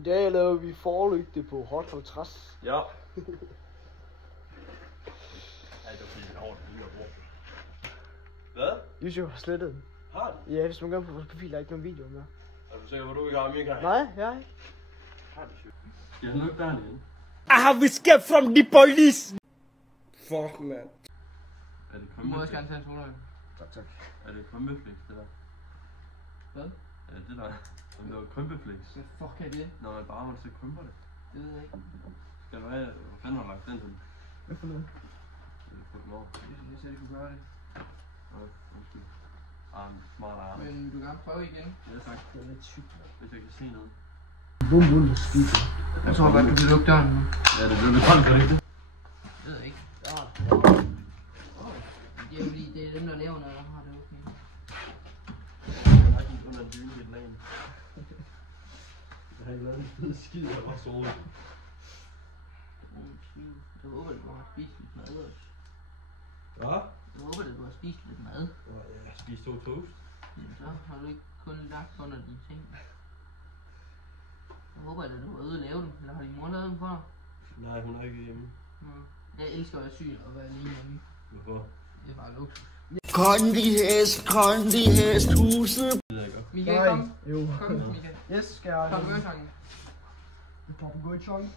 I dag laver vi forlygte på Hot 50. Ja. Ja, det var fordi, vi har det lige over. Hvad? YouTube har slettet den. Har det? Ja, hvis man går på vores profil, der er ikke nogen video med. Er du sikker på, du ikke har Michael? Nej, jeg er ikke. Har det sjovt. Skal jeg lukke døren igen? I have escaped from the police! Fuck, man. Er det Du må også krømmeflix? gerne tage en soløj. Tak. Er det krømmeflix, det der? Hvad? Er det det der? Om det var krømmeflix? Hvad fuck er det? Når man bare så krymper det. Det ved jeg ikke. Skal du have, hvor fanden har du lagt den til? Hvad for noget? Det er på den over. Jeg sagde, at du kunne gøre det. Nej, undskyld. Smart arm. Men vil du gerne prøve igen? Ja, tak. Det er lidt sygt. Hvis jeg kan se noget. Bum, bum, det skidt. Jeg tror godt, du kan lukke døren nu. Ja, det blev lidt koldt, kan det ikke? Det ved jeg ikke. Ja. Det er fordi, det er dem, der laver noget, der har det okay. Jeg har gik under en dyne i et lag. Jeg har ikke lavet en fed skid, jeg var sovet. Jeg håber, du har spist lidt mad også. Hvad? Jeg håber, du har spist lidt mad. Jeg spiste 2 toast. Jamen, så har du ikke kun lagt under dine ting. Jeg håber, at du var ude og lave dem, eller har din mor lavet dem for dig? Nej, hun er ikke hjemme. Jeg elsker at være syg og være alene hjemme. Hvorfor? Det er bare luksus. Kondi hest, huset. Det ved jeg godt. Michael, kom. Jo. Kom, Michael. Yes, skal jeg... Papagøjsangen. Papagøjsang.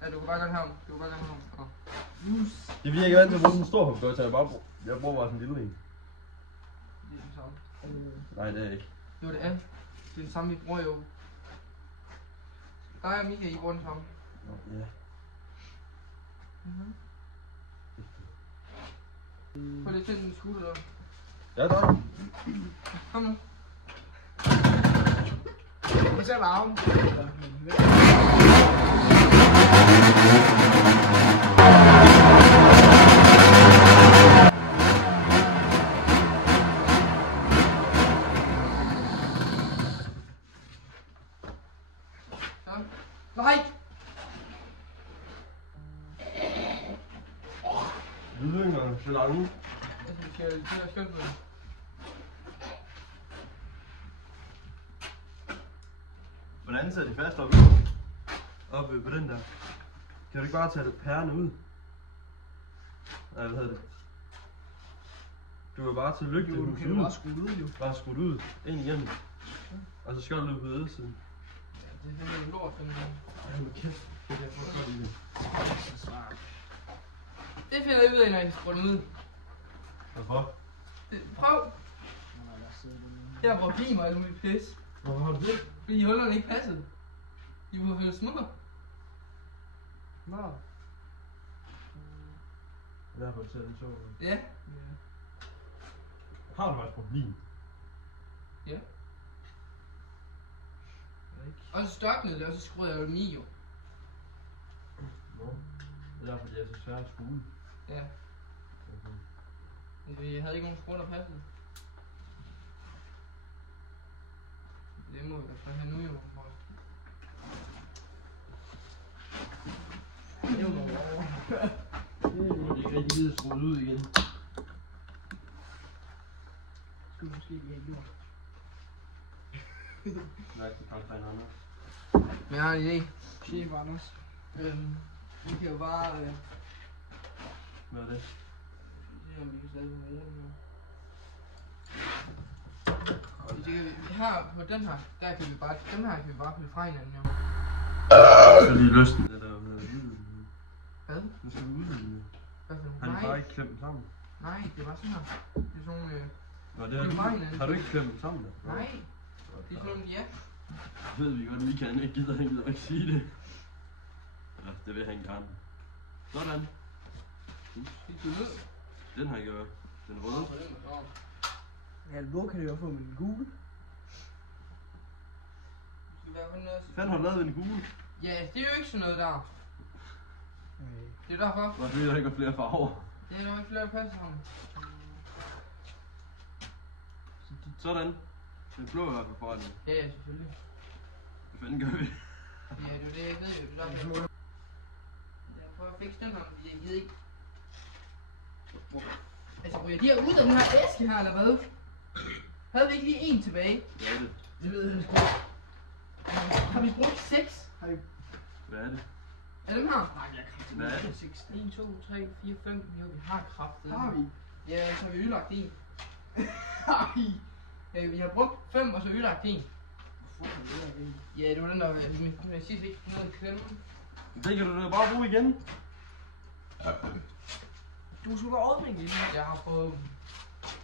Ja, du kan bare godt have ham. Du kan bare godt have ham. Det er fordi, jeg ikke er vant til at bruge sådan en stor papegøje, så jeg bruger bare sådan en lille en. Det er den samme. Nej, det er ikke. Jo, det er. Det er den samme, vi bruger jo. Dig og Michael, I bruger den samme. Ja. Få lidt til den scooter der. Ja, tak. Kom nu. Det er så varmt. Så. Nej! Lydvinger, så lange. Altså, vi skal til at skynde på det. Hvordan sætter de fast oppe på den der? Kan du ikke bare tage det pærene ud? Nej, hvad hedder det? Du er bare til lygte Jo, du kan jo bare skrue ud, jo. Bare skruet ud, ind igennem. Og så skal du løbe på ydersiden. Ja, det er jo lort, den her. Ej, hold kæft. Det er derfor godt i det. Det finder jeg ud af, når jeg skruer den ud. Hvorfor? Prøv. Jeg har brugt plim og alt muligt pis. Hvorfor har du det? Fordi hullerne ikke passede. De var for små. Nå. Derfor ser den sjov ud. Ja. Har du faktisk problem? Ja. Og så størknede det, og så skruede jeg jo den i jo. Nå. Det er derfor, de er så svære at skue. Ja. Men jeg havde ikke nogen skruer, der passede. Det må vi da få her nu jo. Det er jo noget over. Og de kan ikke lide at skrue ud igen. Skulle måske lige have gjort. Nej, det kan ikke Anders. Men jeg har en idé. Chef Anders. Vi kan jo bare... Hvad er det? se om vi kan stadig få med den her. Her på den her, der kan vi bare, dem her kan vi bare pille fra hinanden jo. Så lige løsne det der med udvidelsen. Hvad? Nu skal du udvide det. Hvad for Han nogle? er bare ikke klemt sammen. Nej, det var sådan her. Det er sådan nogle... Nå, det har Det er bare du, hinanden. har du ikke klemt dem sammen? Da? Nej, det er sådan nogle, ja. Det ved vi godt, vi kan ikke gider ikke sige det. Ja, det vil han gerne. Sådan. Det er ud. Den har jeg gjort. Den røde. Ja, hvor kan det jo få med en Google? Hvad fanden har du lavet ved en gule? Ja, det er jo ikke sådan noget der. Det er derfor. Hvor er det, der ikke er flere farver? Det er nok ikke flere passer sammen. Sådan. Den blå er i hvert fald foran mig. Ja, ja, selvfølgelig. Hvad fanden gør vi? Ja, det er jo det, jeg ved jo. Det er derfor. Jeg prøver at fikse den her, fordi jeg gider ikke. Altså, ryger de her ud af den her æske her, eller hvad? Havde vi ikke lige en tilbage? Ja, det. Det ved jeg sgu. Har vi brugt 6? Har vi... Hvad er det? Er dem her? Nej, jeg kan Hvad er det? 1, 2, 3, 4, 5. Jo, vi har kraftet. Har vi? Ja, så har vi ødelagt en. Har vi? Ja, vi har brugt 5, og så ødelagt en. Hvorfor har vi ødelagt en? Ja, det var den der, med sidst ikke noget at klemme. Det kan du da bare bruge igen. Du skulle være åbning i den. Jeg har prøvet.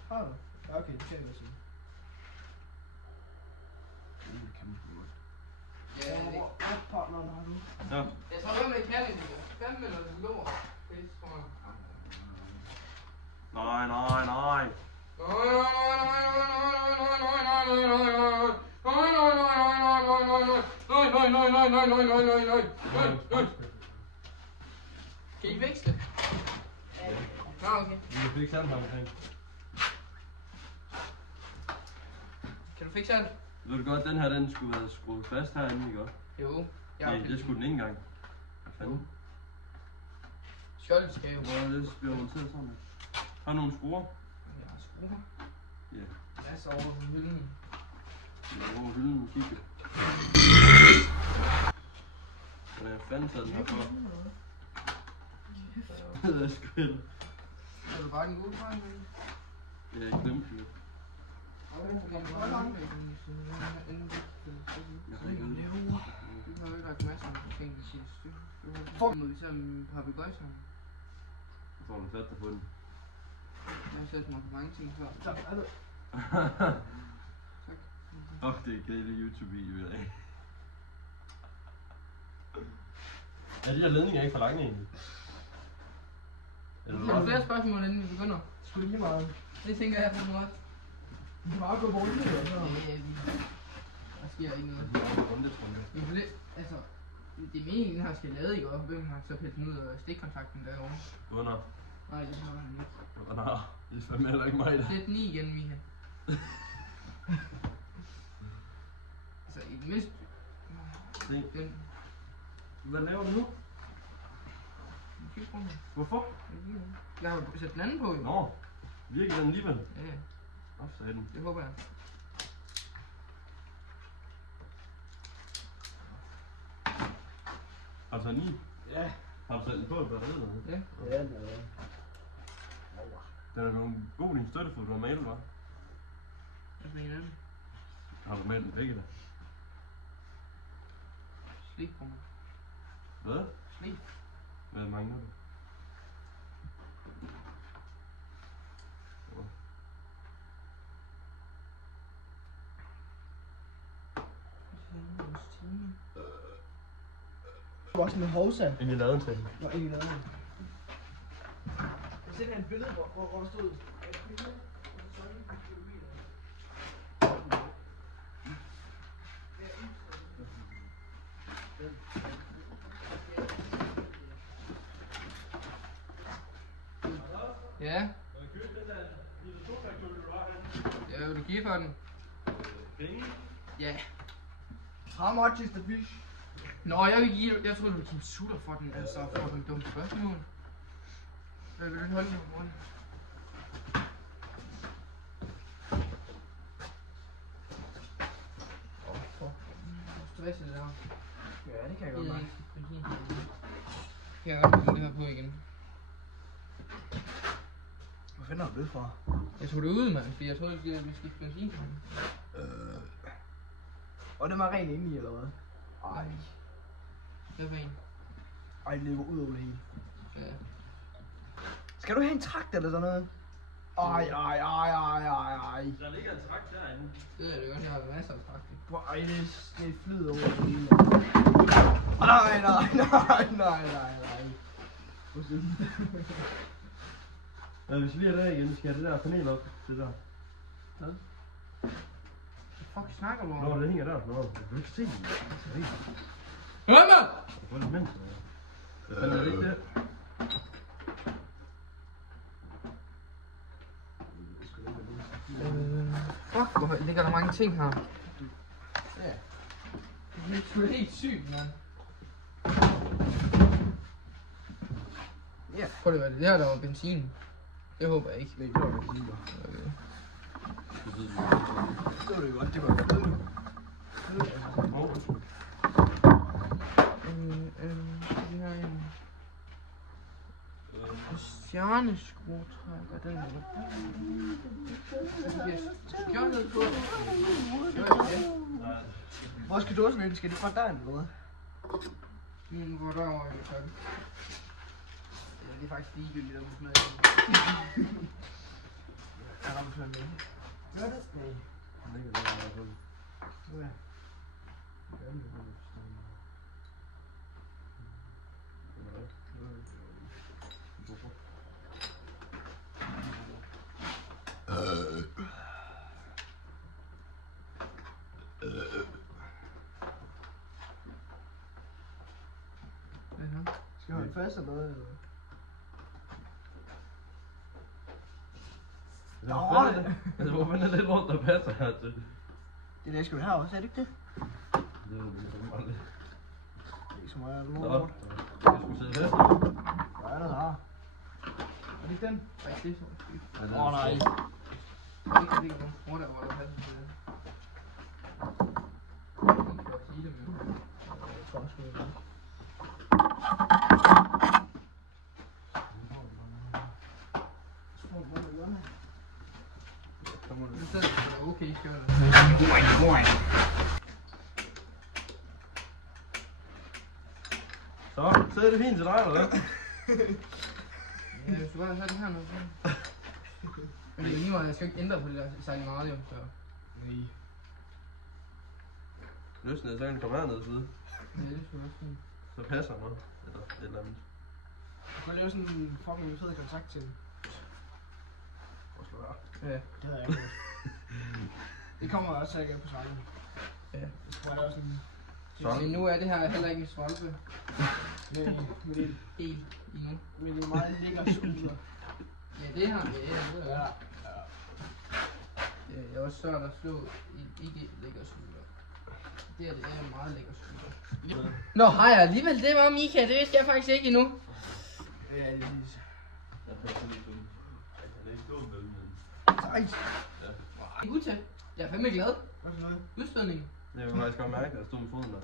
Har du? Ja, okay, det kan jeg godt sige. Ja, det Hvor er partneren har du? Ja. jeg tror, det med kalden. 5 eller lort. Det tror jeg. Nej. Kan I veksle? Nå, okay. Vi kan fikse alt her omkring. Kan du fikse alt? Ved du godt, den her den skulle være skruet fast herinde, ikke også? Jo. Nej, det skulle den ikke engang. Hvad fanden? Skjoldet skal jo. Hvor er det bliver monteret sammen? Har du nogle skruer? Jeg har skruer. Ja. Lad os over på hylden. Ja, hvor er hylden nu kigge? Hvad fanden tager den her for? Det er sgu helt. Er du bare den gode fra? Jeg har glemt det. Jeg har ødelagt masser af ting, der siger stykke. Fuck! Må vi så en papegøj sammen? Så har du sat dig på den. Jeg har sat mig på mange ting før. Tak, hallo. Tak. Det er kedeligt YouTube-video i dag. Er de her ledninger ikke for lange egentlig? Eller Der er flere spørgsmål, inden vi begynder. Sgu lige meget. Det tænker jeg på noget. Vi kan bare gå på rundt. Der sker ikke noget. runde, tror jeg. Vi får lidt, altså, det er meningen, den her skal lade, ikke? Og hvem har så pillet den ud af stikkontakten derovre? Under. Nej, det har han ikke. Under. Det er fandme heller ikke mig, der. Sæt den i igen, Miha. Altså, i det mindste... Se. Den... Hvad laver du nu? Kig på den. Hvorfor? Jeg har jo sat den anden på, jo. Nå, virker den alligevel? Ja, ja. Nå, sagde den. Det håber jeg. Har du sat den i? Ja. Har du sat den på i batteriet? Ja. Ja, det er Den er jo en god din støttefod, du har malet, hva'? Hvad for en anden? Har du malet den begge der? Slik på mig. Hvad? Slik. Hvad mangler du? Du var sådan en hovsa. Ind i laden til den. Nå, ikke noget. Jeg sendte et billede, hvor der stod... Ja. Ja, vil du give for den? Penge? Ja. How much is the fish? Nå, jeg vil give... Jeg troede, du ville give sutter for den, altså for den dumme spørgsmål. Hvad vil du holde den på munden? Stresset der. Ja, det kan jeg godt mærke. Jeg kan godt bruge det her på igen. Hvor fanden har du det fra? Jeg tog det ud, mand, fordi jeg troede, at vi skifte benzin på den. Og den var ren indeni, eller hvad? Ej. Hvad for en? Ej, det løber ud over det hele. Ja. Skal du have en trakt eller sådan noget? Ej. Der ligger en trakt derinde. Det er det godt, jeg har masser af trakt. Ej, det flyder over det hele. Nej. Hvor synd. Ja, hvis vi lige er der igen, skal jeg det der panel op. Det der. Hvad? Fuck, snakker du om? Nå, det hænger der. Nå, jeg kan ikke se den. Hør mig! Hvor er det mens? Hvad fanden er det ikke det? Fuck, hvor ligger der mange ting her. Ja. Det er sgu helt sygt, mand. Ja. Prøv lige, hvad det der var benzin. Det håber jeg ikke. Nej, det var det ikke. Okay. Det var det jo godt, det var godt. Vi har en stjerneskruetrækker, den er der. Skjoldet på. Hvor skal dåsen hen? Skal det fra dig eller hvad? Hvor derovre er det sådan. Ja, det er faktisk ligegyldigt, om du smager Ja, der må smage med. Gør det? Nej. Den ligger der i hvert fald. Ja. Skal jeg holde fast eller noget? Hvor fanden er lidt rundt, der passer her til? Det er det, skal vi have også, er det ikke det? Det er jo aldrig. Det er ikke så meget Nå, lort. jeg skulle sidde fast. Hvad er der her? Er det ikke den? Nej, det er så. Åh nej. Det kan ikke nogen sprutter, hvor der passer til det. Jeg kan godt sige det, men... Jeg tror også, det er det. Det er okay, skjoldet. Så, sidder det fint til dig, eller hvad? Ja, hvis du bare har den her nu, så... Men det er jo lige meget, jeg skal ikke ændre på det der særlig meget, jo, så... Nej. Løsene er så kan komme herned side. Ja, det skulle også fint. Så passer noget. Eller et eller andet. Du kan lave sådan en fucking fed kontakt til den. Hvor skal det være? Ja. Det havde jeg ikke gjort. Det kommer også til at gøre på sejlen. Ja. Det tror jeg også sådan... Sådan. Men nu er det her heller ikke en svolpe. Nej, men det, Helt endnu. men det er meget lækker skulder. Ja, det har vi. Ja, det er Ja. det er også svært at slå ikke lækker skulder. Det er en meget lækker skulder. Nå, har jeg alligevel det var Mika, det vidste jeg faktisk ikke endnu. Ja, det er lige så. Nej. Gud, jeg er fandme glad. Hvad for noget? Udstødning. Jeg vil faktisk godt mærke, at jeg stod med foden der.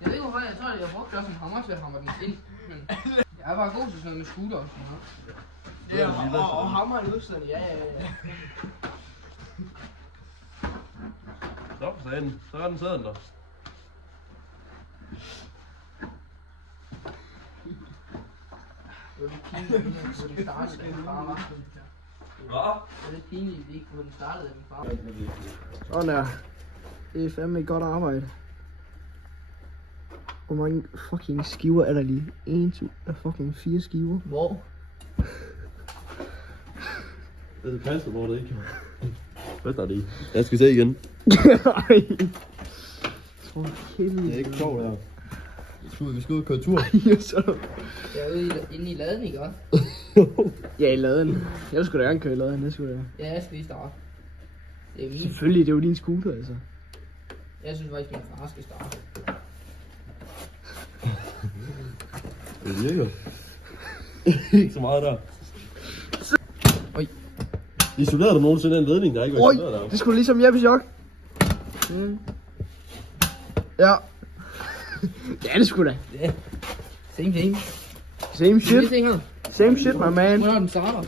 Jeg ved ikke hvorfor, jeg tror, at jeg brugte også en hammer til at hamre den ind. Men jeg er bare god til sådan noget med scooter og sådan noget. Ja, og hammeren udstødning. Ja. Stop for sagen. Så er den sæden der. Det var lidt pinligt, at vi ikke kunne få den startet, da min far var. Hvad? Det var lidt pinligt, at vi ikke kunne få den startet, da min far var. Sådan der. Det er fandme et godt arbejde. Hvor mange fucking skiver er der lige? 1, 2, der er fucking 4 skiver. Hvor? Det passer, hvor det ikke. Hvad er det? Jeg skal se igen. Tror helvede. Det er ikke sjovt her. Vi skal ud og køre tur. Jeg er ude inde i laden, ikke også? Ja, i laden. Jeg skulle da gerne køre i laden, det skulle jeg. Ja, jeg skal lige starte. Det er min. Selvfølgelig, det er jo din scooter, altså. Jeg synes faktisk, min far skal starte. Det virker. Ikke så meget der. Oj. Isolerede du nogensinde en ledning, der ikke var Oj, isoleret der? det skulle ligesom Jeppe Chok. Ja. Ja, det skulle da. Ja. Same thing. Same shit. Det her. Same shit, my man. Hvornår den starter?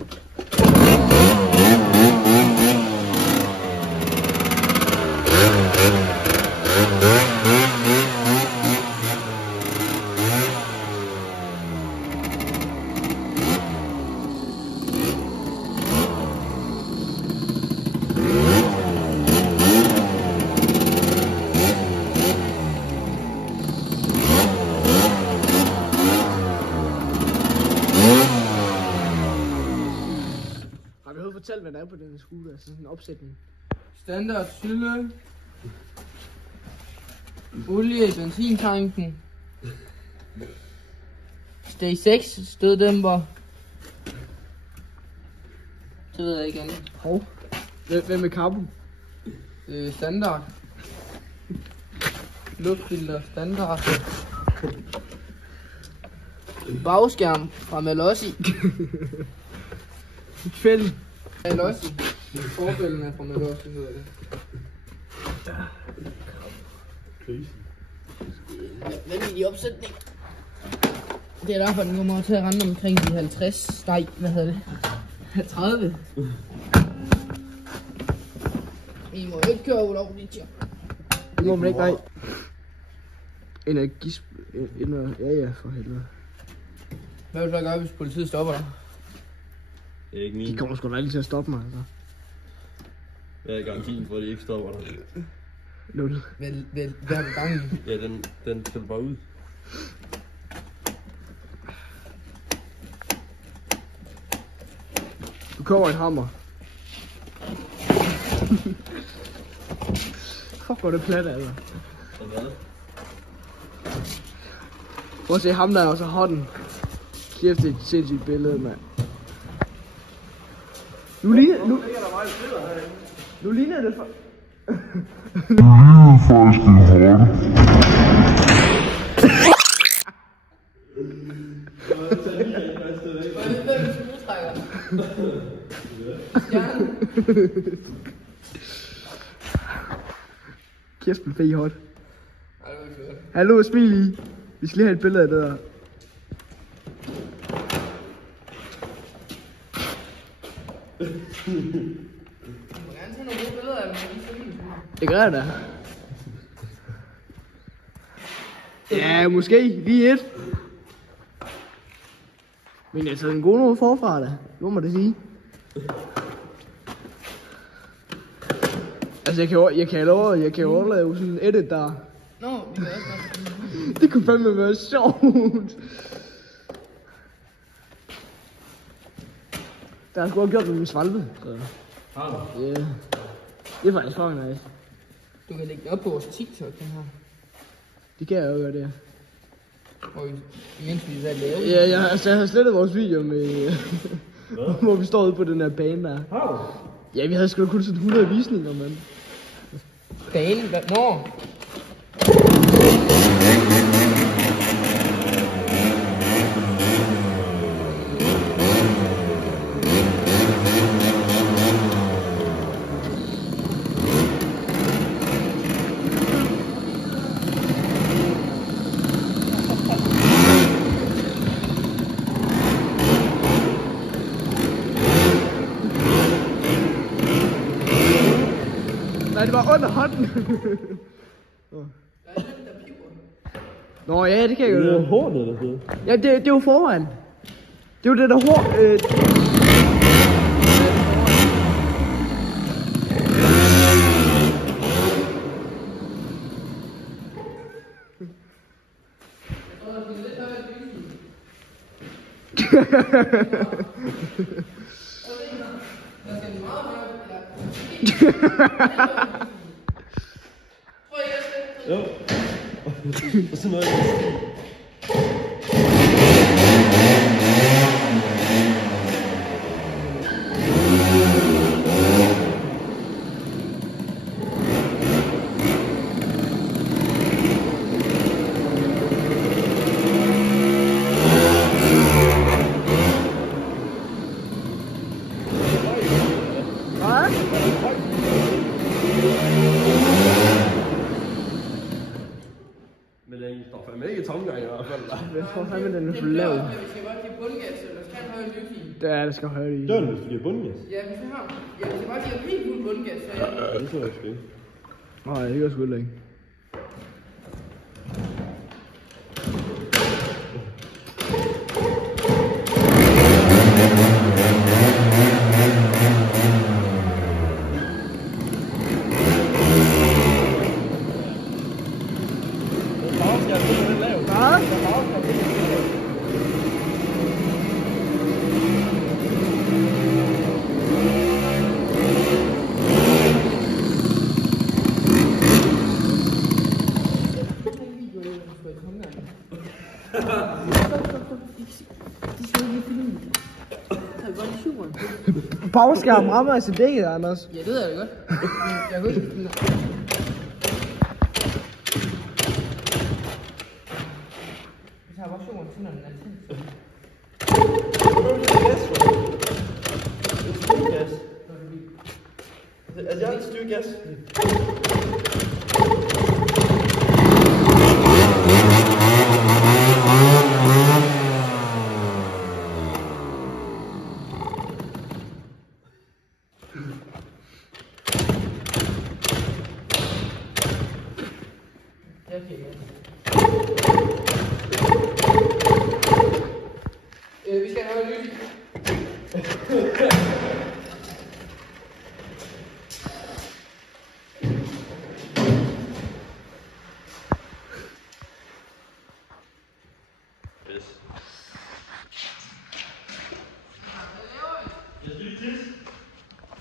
Har du hørt fortælle, hvad der er på den scooter? Altså sådan en opsætning. Standard sylle. Olie i benzintanken. Stay 6 støddæmper. Det ved jeg ikke andet. Hov. Hvem med kappen? Standard. Luftfilter standard. Bagskærm fra Malossi. Fælden. Malossi. Forbilleden er fra Malossi, hedder det. Krisen. vanvittig opsætning. Det er derfor, den kommer til at rende omkring de 50. Nej, hvad hedder det? 30. I må ikke køre ulovligt, ja. Det må man ikke, nej. Ja, for helvede. Hvad vil du så gøre, hvis politiet stopper dig? Det er ikke min. De kommer sgu da aldrig til at stoppe mig, altså. Jeg er garantien for, at de ikke stopper dig. Nul. Hvad har du gang i? Ja, den skal bare ud. Du kommer en hammer. Fuck, hvor det plat, altså. Så hvad? Prøv at se ham der, og så hånden. Kæft, det er et sindssygt billede, mand. Nu ligner det for... Kæft, en fed hot. Hallo, smil lige. Vi skal lige have et billede af det der. Det gør jeg da. Ja, måske. Vi er et. Men jeg tager en god noget forfra da. Nu må det sige. Altså, jeg kan overleve sådan en edit der. Nå, det kan også. Det kunne fandme være sjovt. Der har sgu også gjort med min svalpe. Har du? Ja. Det er faktisk fucking nice. Du kan lægge det op på vores TikTok, den her. Det kan jeg jo gøre, det. Og imens vi er lave. Ja, jeg har slettet vores video med... hvor vi står ude på den her bane der. Har du? Ja, vi havde sgu kun sådan 100 visninger, mand. Bane? Hvad? Nå! Nej, det var under hånden. Nå ja, det kan jeg jo. Det er hårdt, eller hvad? Ja, det er jo foran. Det er jo det der hår. Jo. Og sådan noget. Men den står fandme ikke i tomgang i hvert fald. Jeg tror fandme, den er for lav. Vi skal godt give bundgas, eller skal han have en lykke i? Det er, det skal højere i. Døren, hvis du giver bundgas. Ja, vi skal have. Ja, vi skal bare give helt fuld bundgas, så jeg... Ja, det tror jeg sgu ikke. Nej, det gør sgu ikke. Powerskærm rammer altså dækket, Anders. Ja, det ved jeg godt. Jeg ved ikke. Jeg tager bare sjoren til, når den er tændt. Gas. Altså, jeg har styr gas. Okay, vi skal have en lys.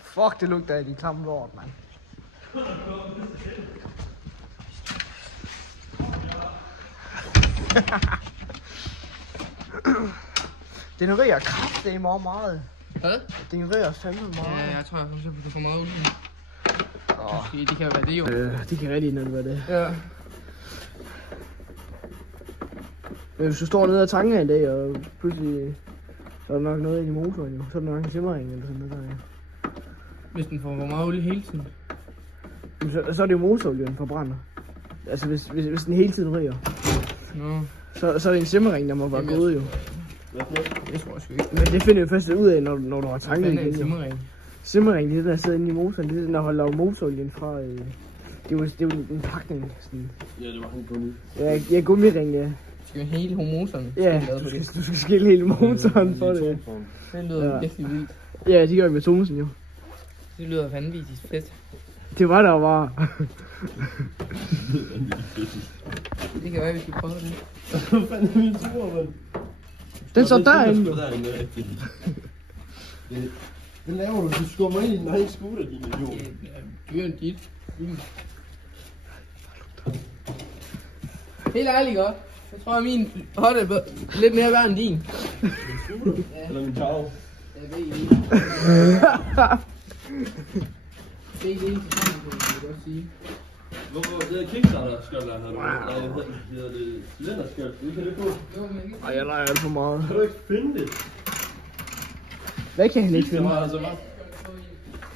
Fuck, det lugter af de klamme lort, mand. Den ryger kraftigt meget. Hvad? Den ryger fandme meget. Ja, jeg tror, jeg kommer til at få meget olie. Det kan jo være det, jo. Det kan rigtig nemt være det. Ja. Men hvis du står nede og tanker en dag, og pludselig så er der nok noget ind i motoren, jo. Så er der nok en simmering eller sådan noget der. Hvis den får meget olie hele tiden. Så er det jo motorolien forbrænder. Altså hvis den hele tiden ryger. Nå. Så er det en simmering, der må være gået jo. Det tror jeg sgu ikke. Men det finder du først ud af, når du har tanket igen. Simmering. Simmering, det er der sidder inde i motoren. Det er den, der holder motorolien fra. Det er jo en pakning. Sådan. Ja, det var han på nu. Ja, gummiring, ja. Skal vi hele motoren? Ja, du skal skille hele motoren for det. Det lyder virkelig vildt. Ja, de gør det med Thomsen jo. Det lyder vanvittigt fedt. Det var der jo bare. Det kan være, vi skal prøve det. Hvad fanden er min tur, mand? Den står derinde jo. Den laver du skubber ind i din egen scooter, din idiot. Det er en dit. Helt ærligt godt. Jeg tror, at min hot er lidt mere værd end din. Eller min tag. Jeg ved ikke. Det er ikke det, kan jeg godt sige. Hvorfor det er Kickstarter-skjold, har du? Nej, hedder det cylinderskjold. Det kan det få. Ej, jeg leger alt for meget. Kan du ikke finde det? Hvad kan han ikke finde? Nej. Jeg tror,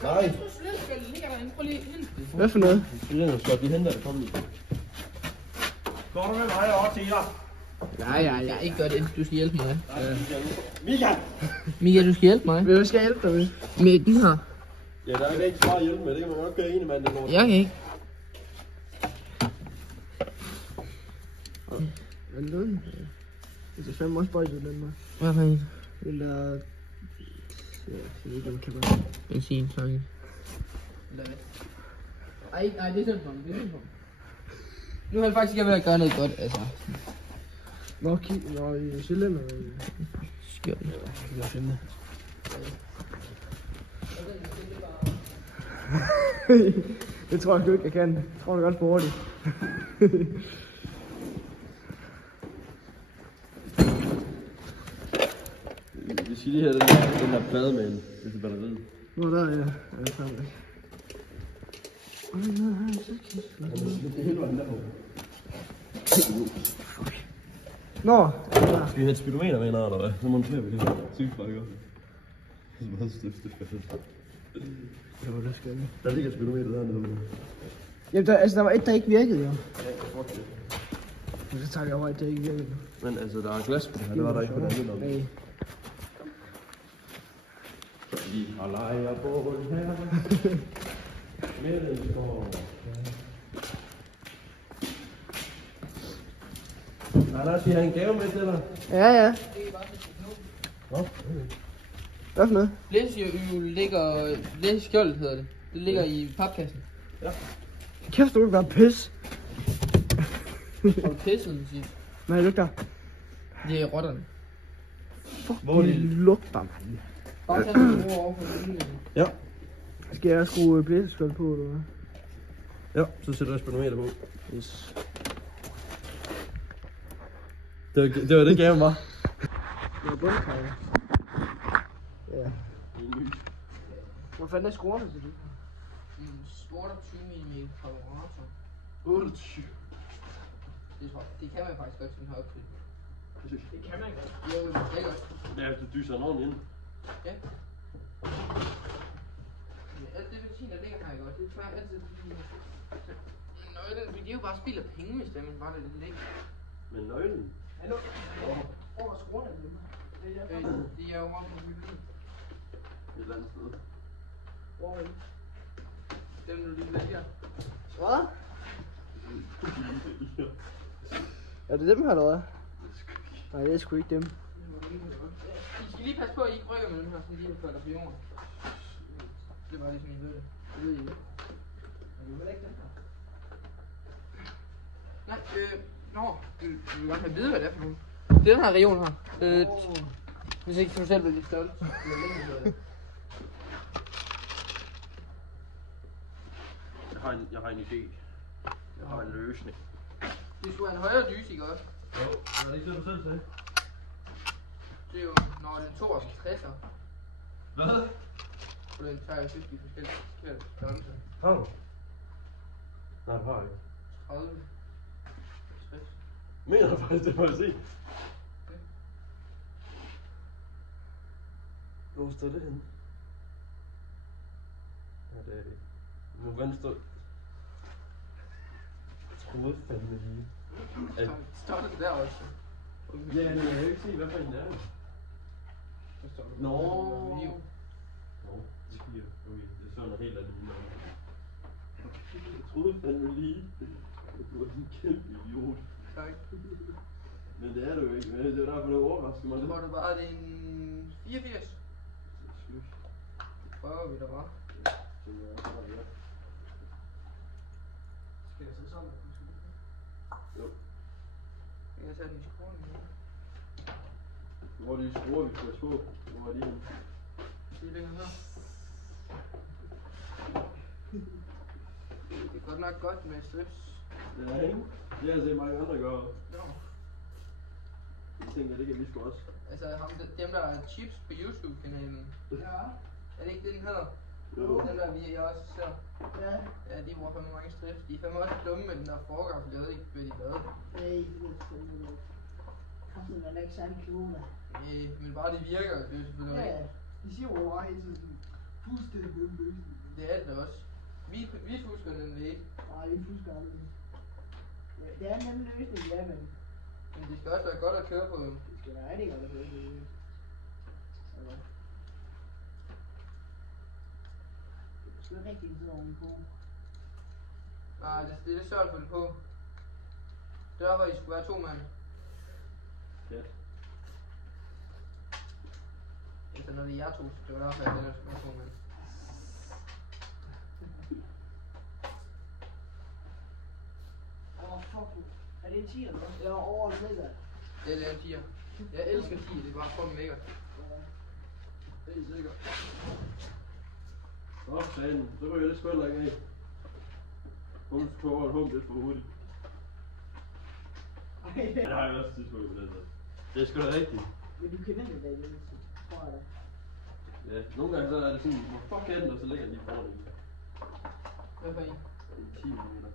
cylinderskjoldet ligger derinde. Prøv lige at hente det. Hvad for noget? Cylinderskjold, vi henter det. Kom nu. Går du med mig over til jer? Ja. Jeg ikke gør det. Du skal hjælpe mig. Michael! Mika, du skal hjælpe mig. Hvad skal jeg hjælpe dig med? Med den her. Ja, der er ikke så meget hjælp med. Det kan man godt gøre ene mand. Jeg kan ikke. Hvad er det? Det er fandme også bøjt ud den der. Hvad for en? Den der... Ja, jeg ved ikke, hvad man kan være. Benzin, sorry. Nej, det er simpelthen. Nu er jeg faktisk ikke ved at gøre noget godt, altså. Nå, i cylinder. Skjort. Jeg finde det. Det tror jeg ikke, jeg kan. Jeg tror, det er godt for hurtigt. Vi siger lige her, den her plade med en batteri. Nå, der er jeg. Jeg er fremme. Nå, skal vi have et speedometer med, eller hvad? Så monterer vi det her. Sygefrækker. Det er meget stift, det er fedt. jo, det skal vi. Der ligger et speedometer dernede. Jamen, der var et, der ikke virkede, jo. Ja, fuck det. Men så tager jeg over, at det ikke virkede. Men altså, der er glas på det her, det var der ikke på det andet. Nej. Vi har lejrebål her. Med en skår. Anders, vi har en gave med til dig. Ja. Hvad for noget? Blæsehjul ligger... Blæseskjold hedder det. Det ligger i papkassen. Ja. Kæft, du ikke være pis. Har du pisset, du siger? Nej, det lugter. Det er rotterne. Fuck, det lugter, mand. Bare tag den over for den. Ja. Skal jeg skrue blæseskjold på, eller hvad? Ja, så sætter jeg speedometer på. Yes. Det var det gave, var. Det var bundkajle. Ja. Hvor fanden er skruerne til det? 28 mm karburator. 28. Det kan man faktisk godt sådan her op til. Det kan man godt. Jo, det er godt. Ja, du dyser en ordentlig ind. Ja. Men alt det benzin, der ligger her, ikke godt? Det er svært altid fordi... Nøglen, det er jo bare spild af penge, hvis det er, man bare lader det ligge. Men nøglen? Hallo? Hvor er skruerne til dem? De er jo meget på hylden. Et eller andet sted. Hvor er de? Dem, du lige vælger. Hvad? Er det dem her, eller hvad? Nej, det er sgu ikke dem. I skal lige passe på, at I ikke rykker med dem her, så de falder på jorden. Det er bare ligesom I ved det. Det ved I ikke. Men du vil ikke den her. Nej, du vil godt have at vide, hvad det er for nogen. Det er den her region her. Hvis ikke du selv bliver lidt stolt. Jeg har en idé. Jeg har en løsning. Det skulle være en højere dyse, ikke også? Jo, er det ikke det, du selv sagde? Det er jo, når den 2 skal 60'er. Hvad? Så den tager jo 50 forskellige størrelser. Har du? Nej, det har jeg ikke. 30. 60. Mener du faktisk, det må jeg se? Hvor står det henne? Ja, det er det. Nu venstre. Jeg troede fandme lige. Står det der også? Ja, men jeg kan ikke se, hvad fanden det er. Nå. Nå, det er 4. Okay, det er sådan noget helt andet. Jeg troede fandme lige. Du er en kæmpe idiot. Tak. Men det er du jo ikke. Men det er derfor, du overrasker mig Så lidt. tror du bare, det er en 84? Det prøver vi da bare. Skal jeg så sammen? Jo. Jeg kan tage den i skruerne nu. Hvor er de skruer, vi skal på? Hvor er de henne? Det er længere her. Det er godt nok godt med strips. Det er ikke. Det har jeg set mange andre gøre. Nå. Jeg tænker, det kan vi sgu også. Altså dem der er chips på YouTube-kanalen. Ja. Er det ikke det, den hedder? Jo. Den der jeg også ser. Ja. Ja, de bruger fandme mange strips. De er fandme også dumme med den der forgaffel. Jeg ved ikke, hvad de lavede. Nej, det er fandme ikke. Koster man ikke særlig kloge, Nej, men bare de virker, det er selvfølgelig ja. ikke. De siger jo bare hele tiden, fuldstændig uden løsning. Det er det også. Vi husker den ved. Nej, vi fusker aldrig. Ja, det er en anden løsning, ja, men Men det skal også være godt at køre på. det skal være rigtig godt at køre på. Altså. Det skal rigtig sidde ovenpå. Nej, det er lidt svært at få det på. Det er derfor, I skulle være 2 mand. Ja. Altså når det er jer 2, så det var derfor, at det skulle være 2 mand. Fuck. Er det en 10 eller hvad? Jeg er over en 6'er. Det er en 10'er. Jeg elsker 10'er, det er bare fucking lækkert. Det er sikkert. Nå, sagen. Så ryger det sgu heller ikke af. Hun tog et hum lidt for hurtigt. Ej, Det har jeg også tidspunkt på den der. Det er sgu da rigtigt. men du kender det, det tror jeg da. Ja, nogle gange så er det sådan, hvor fuck er den, og så ligger den lige foran en. Hvad for en? En 10 meter.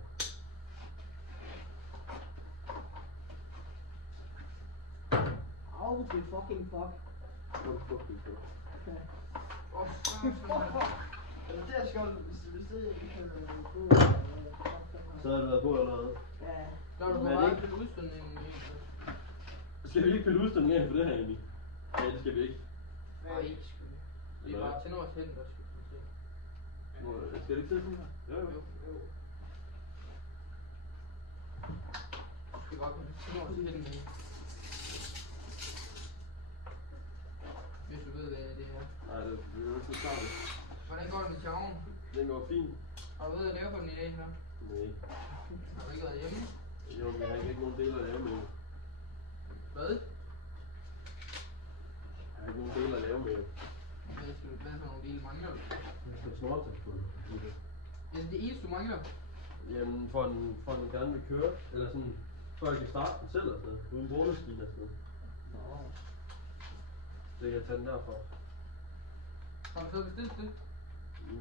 Au, det fucking fuck. Hvor fucking fuck. Åh, Det er skål, hvis det ikke kan gå. Så har det været på allerede. Ja. Når du Men får er det bare ikke- til udstødningen. Skal vi ikke pille udstødning af for det her egentlig? Nej, det skal vi ikke. Nej, ikke sgu. Det er bare tænder os hen, der skal se. Skal det ikke sidde sådan her? Jo, jo. Jo. Du skal bare kunne tænder os hen med. Hvis du ved, hvad det er. Nej, det er jo ikke så klart. Hvordan går det med tjaven? Den går fint. Har du været at lave på den i dag, så? Nej. Har du ikke været hjemme? Jo, men jeg har ikke nogen dele at lave med. Hvad? Jeg har ikke nogen dele at lave med. Hvad for nogle dele mangler du? Jeg skal snorte på det. Altså det eneste du mangler? Jamen, for den gerne vil køre, eller sådan, før jeg kan starte den selv og sådan noget, uden boremaskine og sådan noget. Så jeg kan tage den derfra. Har du så bestilt det?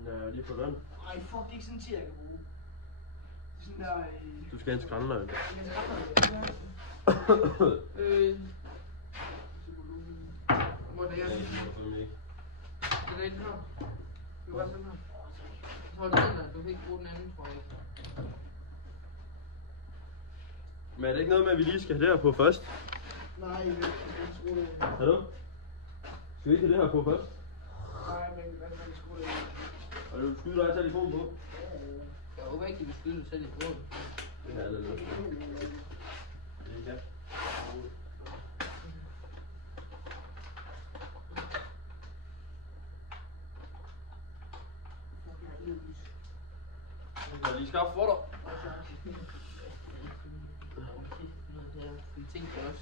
Ja, lige på løn. Ej, fuck, det er ikke sådan en 10, jeg kan bruge. Det er sådan der... Du skal have en skrændeløgn. Hvor det er? Nej, det er selvfølgelig ikke. Det er ikke her. Du kan bare sådan her. Så hold den der, du kan ikke bruge den anden, tror jeg ikke. Men er det ikke noget med, at vi lige skal have det her på først? Nej, jeg vil ikke skrue det. Hallo? Skal vi ikke have det her på først? Nej, men hvad skal jeg skrue det? Og du skyder dig telefonen på? Ja, Jeg håber ikke, at du skyder dig selv i bordet. Ja, det er det. lige skaffe for dig. Ting for os.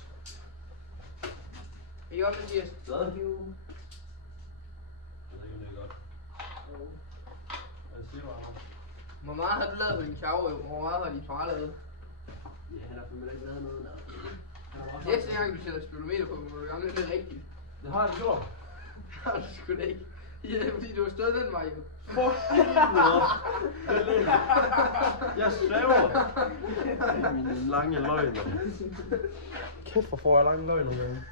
Ikke også, Mathias? Hvad? Jeg ved ikke, om det er godt. Hvad siger du, Anders? Hvor meget har du lavet på din kjave? Hvor meget har din far lavet? Ja, han har fandme ikke lavet noget der. Næste gang du sætter speedometer på, må du gerne det rigtigt. Det har han gjort. Det har du sgu da ikke. Ja, fordi du har stået den vej jo. Fuck! Jeg svæver! Min lange løgn. Kæft, hvor får jeg lange løgn nogle gange.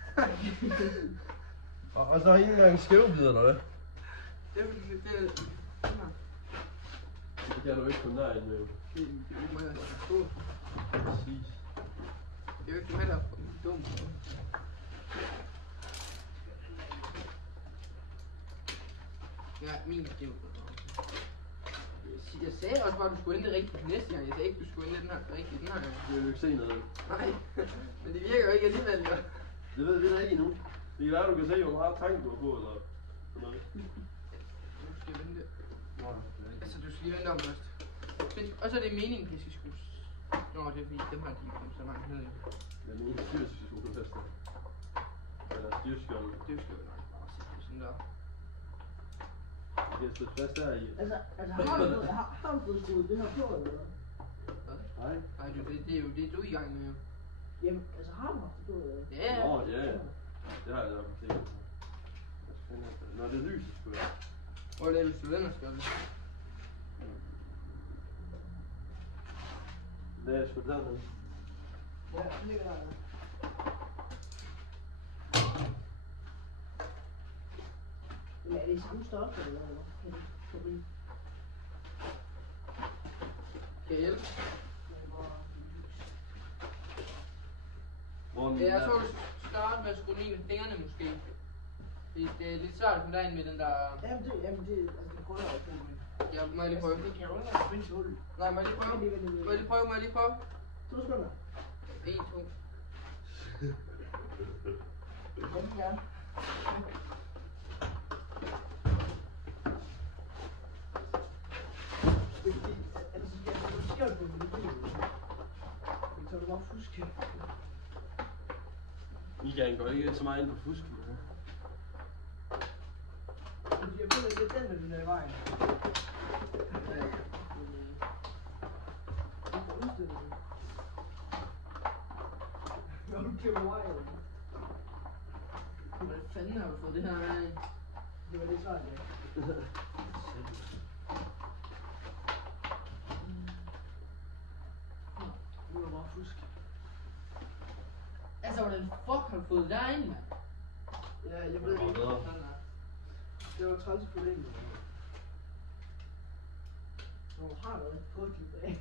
Og så er ikke engang skævbider, eller hvad? Det kan du ikke komme derind med. Det må jeg forstå. Præcis. Det er jo ikke med dig for dum. Ja, min er jeg sagde også bare, at du skulle hente rigtigt næste gang. Jeg sagde ikke, at du skulle hente den her rigtigt den her gang. Det vil jo ikke se noget. Nej, men det virker jo ikke alligevel, jo. Det ved vi da ikke endnu. Det kan være, du kan se, hvor meget tank du har på, eller sådan noget. Nu skal jeg vente. Altså, du skal lige vente om først. Og så er det meningen, at jeg skal skulle... Nå, det er fordi, dem her, de kom så langt ned. Men nu er det styrskjolde. Eller styrskjolde. Det skal jo nok bare sætte sådan der. Det kan sætte fast der i. Altså har du fået skruet det her på, eller hvad? Nej. Nej, det er jo det, du er i gang med, jo. Jamen, altså har du haft det på, eller hvad? Ja, Nå, ja. Det har jeg da set. Når det lyser, skulle jeg. Hvor er det, hvis du vender skjolde? Det er sgu dernede. Ja, det ligger der. Men er det samme stof, eller hvad? Kan jeg hjælpe? Jeg tror, du skal starte med at skrue ned med fingrene, måske. Det er lidt svært at komme derind med den der... Jamen det prøver jeg at prøve med. Ja, må jeg lige prøve? Det kan jo ikke finde til hul. Nej, må jeg lige prøve? Må jeg lige prøve? 2 sekunder. 1, 2. Kom her. Michael går ikke så meget ind på fusk. Jeg føler lidt den, der er i vejen. Du køber vej, jo. Hvad fanden har du fået det her af? Det var lidt svært, ja. Nu er det bare fusk. Altså, hvordan fuck har du fået det derind, mand? Ja, jeg ved ikke. Det var træls på den. Nå, har du ikke prøvet lidt af?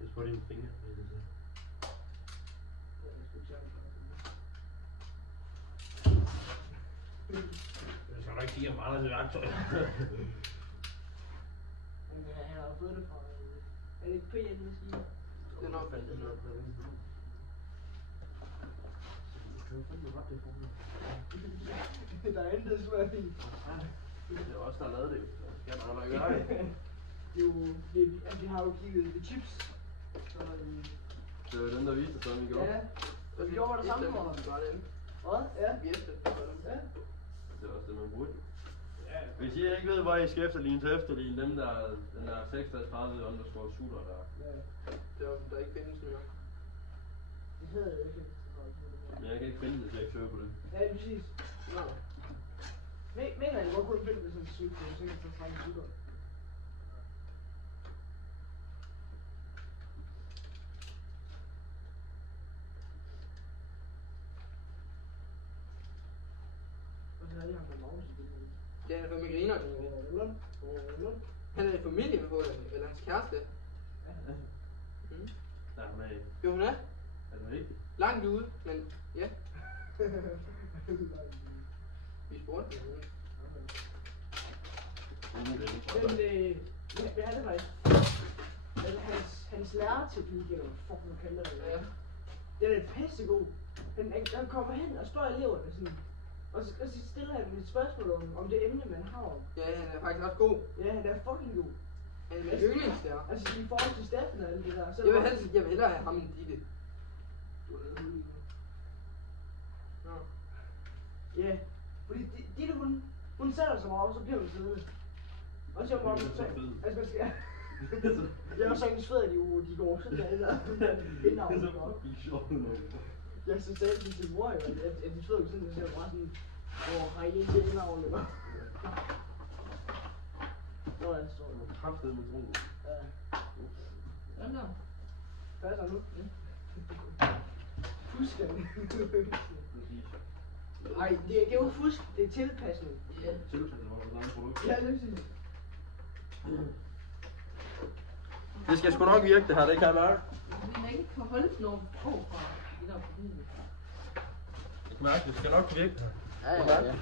Jeg tror, dine fingre. Jeg skal da ikke give mig andet værktøj. Men han har fået det fra... Er det ikke PN-maskine? Det er nok faldet noget. Der er intet svært i. Det er også der har lavet det. Skal man nok gøre det? Vi har jo kigget i chips. Det var den, der viste sig, som vi gjorde. Ja, og vi gjorde det samme år. Hvad? Ja. Det er også det, man burde. Hvis I ikke ved, hvor I skal efterligne, så efterligne dem, der den der 36 underscore sutter der. Ja. Det er der ikke findes mere. Det hedder jo ikke. Men jeg kan ikke finde det, hvis jeg ikke søger på det. Ja, præcis. Nå. Mener jeg, hvor kunne du finde det sådan sygt, det er sikkert så strenge sutter. Og så havde jeg haft en Magnus i det her. Det er en griner. Han er i familie med Håland, eller hans kæreste. Ja. Der er med. Jo, hun er. Er det rigtigt? Langt ude, men ja. Vi spurgte hende. Men hvad er det faktisk? Hans lærerteknik er jo fucking kalder det. Ja. Den er pissegod. Han kommer hen og står eleverne sådan Og så stiller han et spørgsmål om det emne, man har om. Ja, han er faktisk ret god. Ja, han er fucking god. Han er min yndlings der. Altså i forhold til Steffen og alt det der. Så Jeg vil hellere have ham end Ditte. Du er helt Nå. Ja, fordi Ditte hun sætter sig meget, og så bliver hun siddende. Og så må man så, altså man skal... Jeg var så ikke sved, at de går sådan der indavn. Det er så fucking sjovt nu. Jeg så sagde til sin mor jo, at de sved jo sådan, at det var bare sådan, har I ikke indavn, eller? Nå, jeg står nu. Kraftede med dronen. Ja. Sådan der. Passer nu? Fuldstændig. Ej, det er jo fusk, det er tilpasning. Ja. Tilfældet var et andet produkt. Ja, det er Det skal sgu nok virke, det her, det kan jeg mærke. Fordi man ikke kan holde nogen på fra de der problemer. Jeg kan mærke, det skal nok virke, det her. Ja.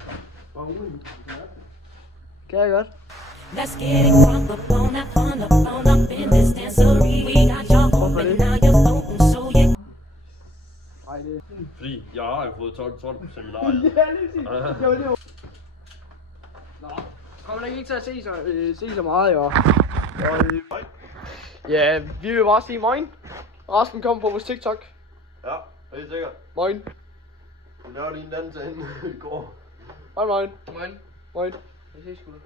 Bare ugen. Kan jeg godt? Let's get it crunk up on that fun up in this dancery. We got your hope and now you're floating, so you. Ej, det Fordi jeg har jo fået 12 på seminariet. ja, det er det. Jo. Nå, kommer ikke til at se så meget, jo. Ja, vi vil bare sige moin. Resten kommer på vores TikTok. Ja, helt sikkert. Moin. Vi lavede lige en dans inden i går. Moin. Moin. Moin. Jeg ses sgu da.